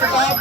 Yeah.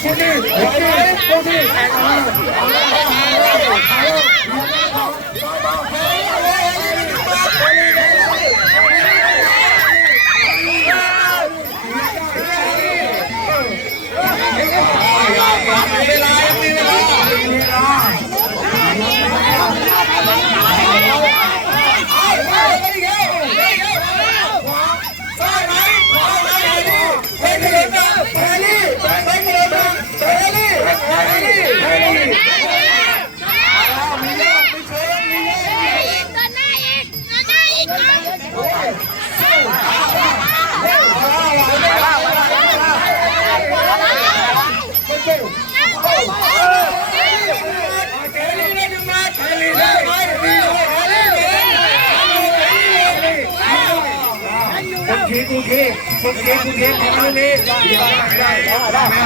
兄弟，兄弟，兄弟，啊！啊！啊！啊！啊！啊！啊！啊！ กคีคุกคีคุกคีคุกคีของลูกนี้เดี๋ยวได้ได้ได้ไหม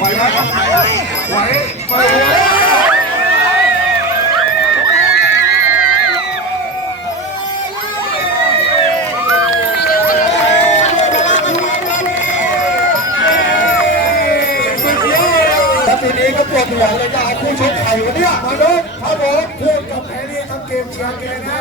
ไหวไหมไหวไหวแล้วทีนี้ก็ปวดหัวเลยจะเอาคู่ชกไข่วันนี้มาดูครับผมเพื่อนกับแพรรี่ทำเกมเชียร์เกมนะ